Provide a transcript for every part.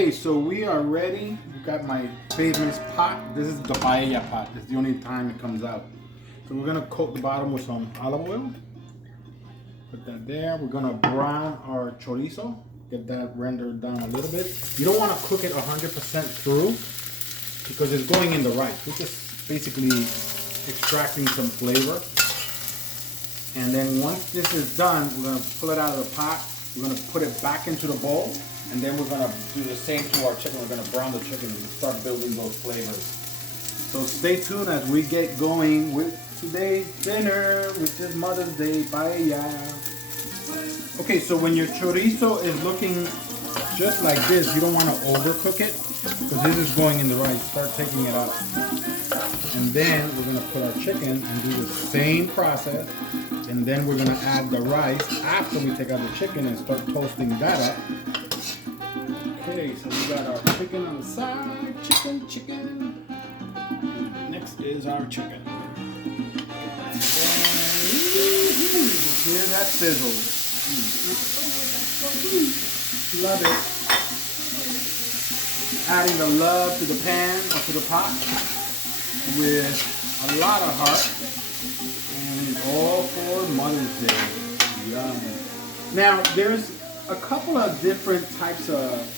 Okay, so we are ready. You got my favorite pot. This is the paella pot. It's the only time it comes out. So we're gonna coat the bottom with some olive oil. Put that there. We're gonna brown our chorizo. Get that rendered down a little bit. You don't want to cook it 100% through because it's going in the rice. We're just basically extracting some flavor. And then once this is done, we're gonna pull it out of the pot. We're gonna put it back into the bowl. And then we're gonna do the same to our chicken. We're gonna brown the chicken and start building those flavors. So stay tuned as we get going with today's dinner, which is Mother's Day paella. Okay, so when your chorizo is looking just like this, you don't want to overcook it because this is going in the rice. Start taking it out. And then we're gonna put our chicken and do the same process. And then we're gonna add the rice after we take out the chicken and start toasting that up. Okay, so we got our chicken on the side. Chicken. Next is our chicken. And then, hear that sizzle. Love it. Adding the love to the pan or to the pot with a lot of heart. And all for Mother's Day. Yum. Now, there's a couple of different types of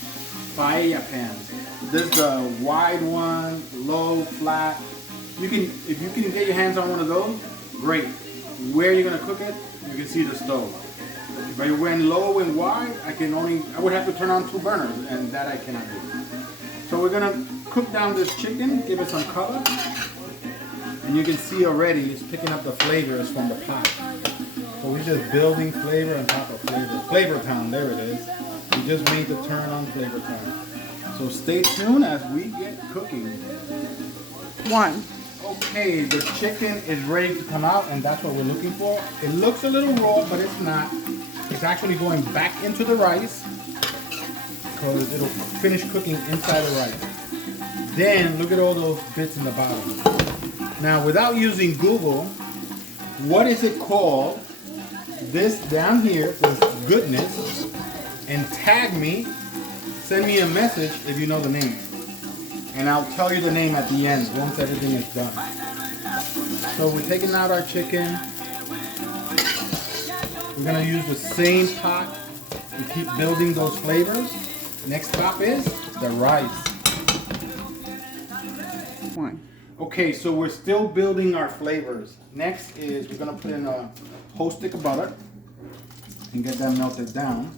paella pans. There's the wide one, low, flat. If you can get your hands on one of those, great. Where you're gonna cook it, you can see the stove. If I went low and wide, I would have to turn on 2 burners, and that I cannot do. So we're gonna cook down this chicken, give it some color, and you can see already it's picking up the flavors from the pot. So we're just building flavor on top of flavor. Flavor Town, there it is. We just made the turn on Flavor Town. So stay tuned as we get cooking. 1. Okay, the chicken is ready to come out, and that's what we're looking for. It looks a little raw, but it's not. It's actually going back into the rice because it'll finish cooking inside the rice. Then look at all those bits in the bottom. Now, without using Google, what is it called? This down here says goodness, and tag me, send me a message if you know the name. And I'll tell you the name at the end once everything is done. So we're taking out our chicken. We're gonna use the same pot to keep building those flavors. Next stop is the rice. 1. Okay, so we're still building our flavors. Next is we're gonna put in a whole stick of butter and get that melted down.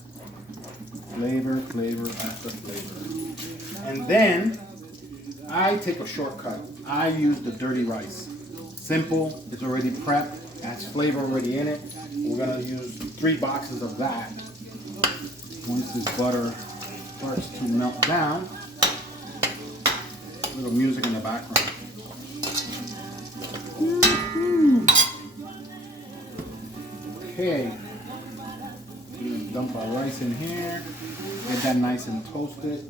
Flavor after flavor. And then I take a shortcut. I use the dirty rice. Simple, it's already prepped, has flavor already in it. We're gonna use 3 boxes of that. Once this butter starts to melt down, a little music in the background. Okay, I'm gonna dump our rice in here, get that nice and toasted.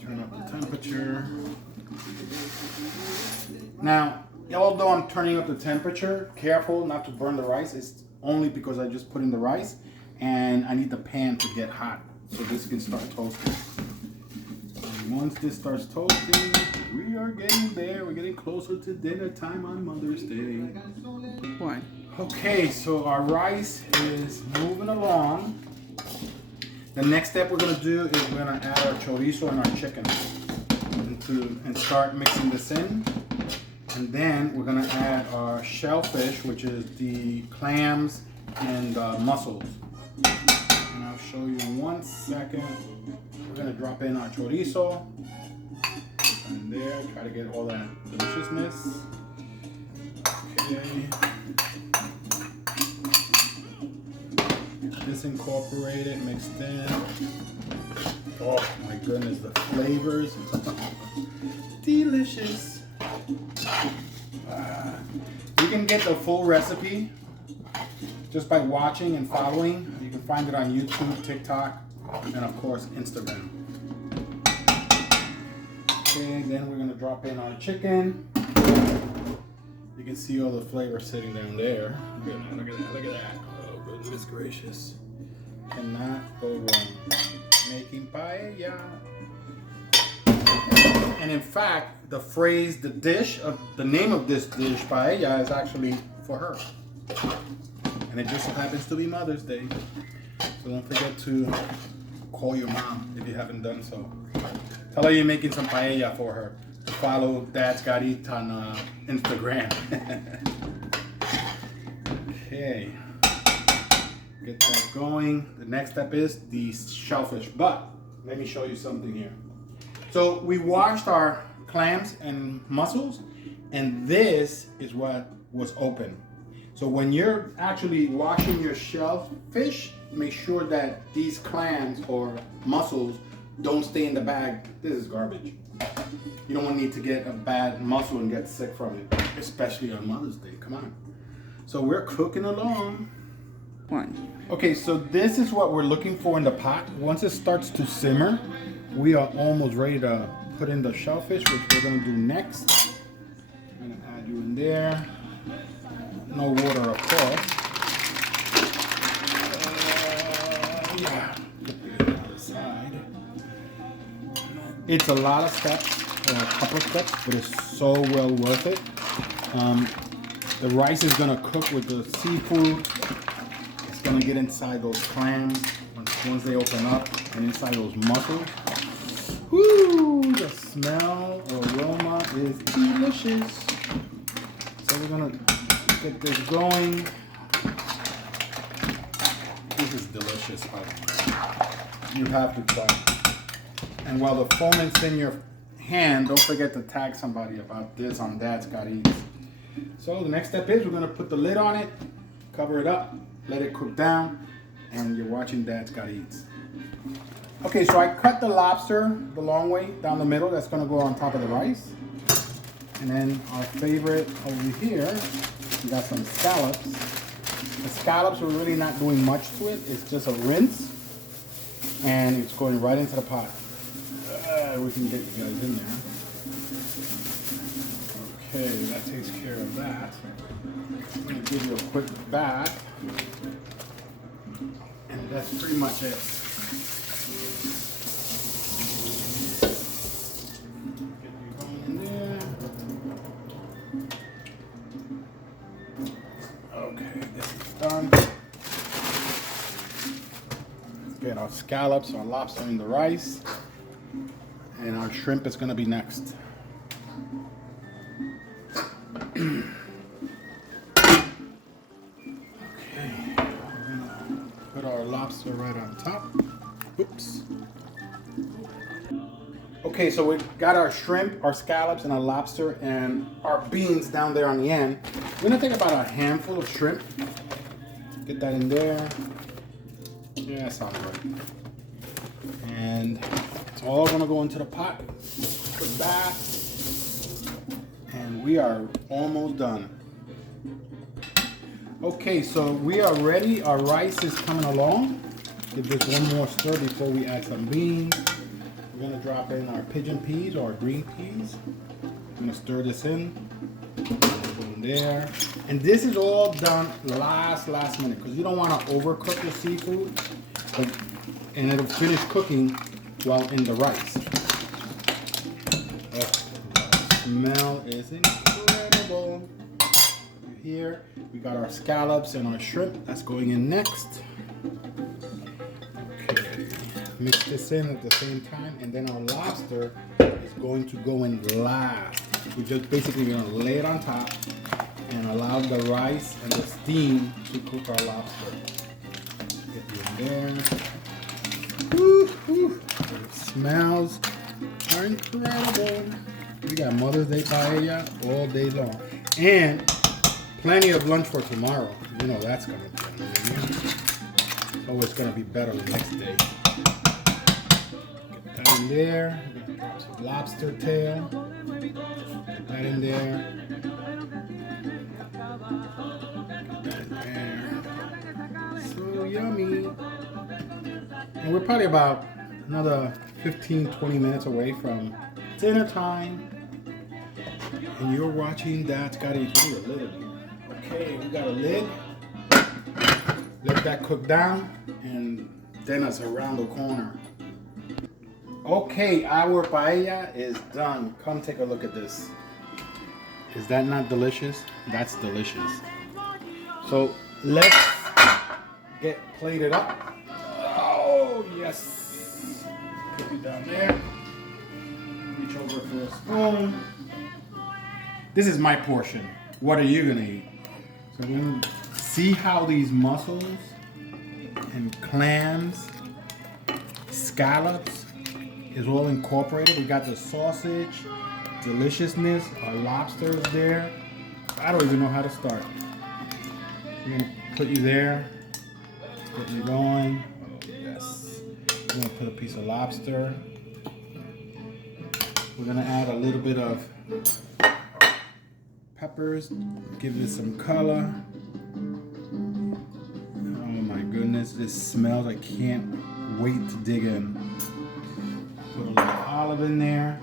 Turn up the temperature. Now, although I'm turning up the temperature, careful not to burn the rice. It's only because I just put in the rice and I need the pan to get hot so this can start toasting. And once this starts toasting, we are getting there. We're getting closer to dinner time on Mother's Day. 1. Okay, so our rice is moving along. The next step we're gonna do is we're gonna add our chorizo and our chicken and start mixing this in. And then we're gonna add our shellfish, which is the clams and mussels. And I'll show you in 1 second. We're gonna drop in our chorizo. And there, try to get all that deliciousness. Okay. This incorporated, mixed in. Oh my goodness, the flavors. Delicious. You can get the full recipe just by watching and following. You can find it on YouTube, TikTok, and of course Instagram. Okay, then we're gonna drop in our chicken. You can see all the flavor sitting down there. Look at that, look at that, look at that. Oh goodness. Goodness gracious. Cannot go wrong. Making paella. And in fact, the phrase, the name of this dish, paella, is actually for her. And it just so happens to be Mother's Day. So don't forget to call your mom if you haven't done so. Tell her you're making some paella for her. Follow Dad's Got Eat on Instagram. Okay. Get that going. The next step is the shellfish. But let me show you something here. So we washed our clams and mussels, and this is what was open. So when you're actually washing your shellfish, make sure that these clams or mussels don't stay in the bag. This is garbage. You don't want to need to get a bad mussel and get sick from it, especially on Mother's Day. Come on. So we're cooking along. 1. Okay, so this is what we're looking for in the pot. Once it starts to simmer, we are almost ready to put in the shellfish, which we're gonna do next. I'm gonna add you in there. No water, of course. Yeah, put the other side. It's a lot of steps, a couple of steps, but it's so well worth it. The rice is gonna cook with the seafood. It's gonna get inside those clams once they open up, and inside those mussels. Woo! The smell, aroma is delicious. So we're gonna get this going. This is delicious, you have to try. And while the foaming's in your hand, don't forget to tag somebody about this on Dad's Got Eats. So the next step is we're gonna put the lid on it, cover it up, let it cook down, and you're watching Dad's Got Eats. Okay, so I cut the lobster the long way down the middle. That's gonna go on top of the rice. And then our favorite over here, we got some scallops. The scallops, we're really not doing much to it. It's just a rinse, and it's going right into the pot. We can get you guys in there. Okay, that takes care of that. I'm gonna give you a quick bath, and that's pretty much it. Get you going in there. Okay, this is done. Let's get our scallops, our lobster in the rice, and our shrimp is gonna be next. Lobster right on top. Oops. Okay, so we got our shrimp, our scallops, and our lobster, and our beans down there on the end. We're gonna take about a handful of shrimp. Get that in there. Yeah, that sounds right. And it's all gonna go into the pot. Put that. And we are almost done. Okay, so we are ready. Our rice is coming along. Give this one more stir before we add some beans. We're gonna drop in our pigeon peas or green peas. I'm gonna stir this in. In there. And this is all done last minute because you don't want to overcook your seafood, and it'll finish cooking while in the rice. Oh, the smell is incredible. Here we got our scallops and our shrimp. That's going in next. Okay, mix this in at the same time, and then our lobster is going to go in last. We just basically gonna lay it on top and allow the rice and the steam to cook our lobster. Get you in there. Woo, woo. The smells are incredible. We got Mother's Day paella all day long, and plenty of lunch for tomorrow. You know that's gonna be amazing. It's always gonna be better the next day. Get that in there. We're gonna drop some lobster tail. Get that in there. Get that in there. So yummy. And we're probably about another 15-20 minutes away from dinner time. And you're watching Dad's Got Eat. Okay, we got a lid. Let that cook down, and then it's around the corner. Okay, our paella is done. Come take a look at this. Is that not delicious? That's delicious. So let's get plated up. Oh, yes. Put it down there. Reach over for a spoon. This is my portion. What are you gonna eat? So we're gonna see how these mussels and clams, scallops is all incorporated. We got the sausage, deliciousness, our lobsters there. I don't even know how to start. We're gonna put you there, get you going. Yes. We're gonna put a piece of lobster. We're gonna add a little bit of peppers, give it some color. Oh my goodness, this smells, I can't wait to dig in. Put a little olive in there.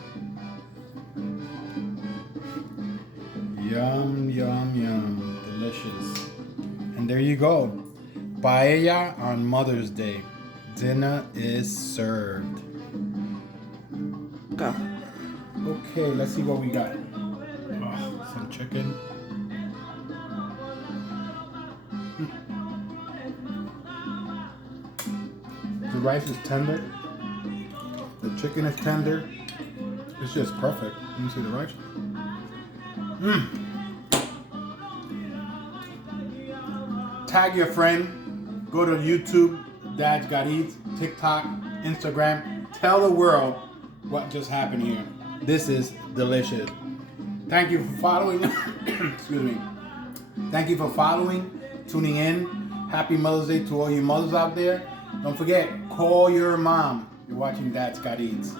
Yum, yum, yum, delicious. And there you go, paella on Mother's Day. Dinner is served. Go. Okay, let's see what we got. Oh, some chicken. The rice is tender. The chicken is tender. It's just perfect. Let me see the rice. Tag your friend. Go to YouTube, Dad's Got Eats, TikTok, Instagram. Tell the world what just happened here. This is delicious. Thank you for following. Excuse me. Thank you for following, tuning in. Happy Mother's Day to all you mothers out there. Don't forget, call your mom. You're watching Dad's Got Eats.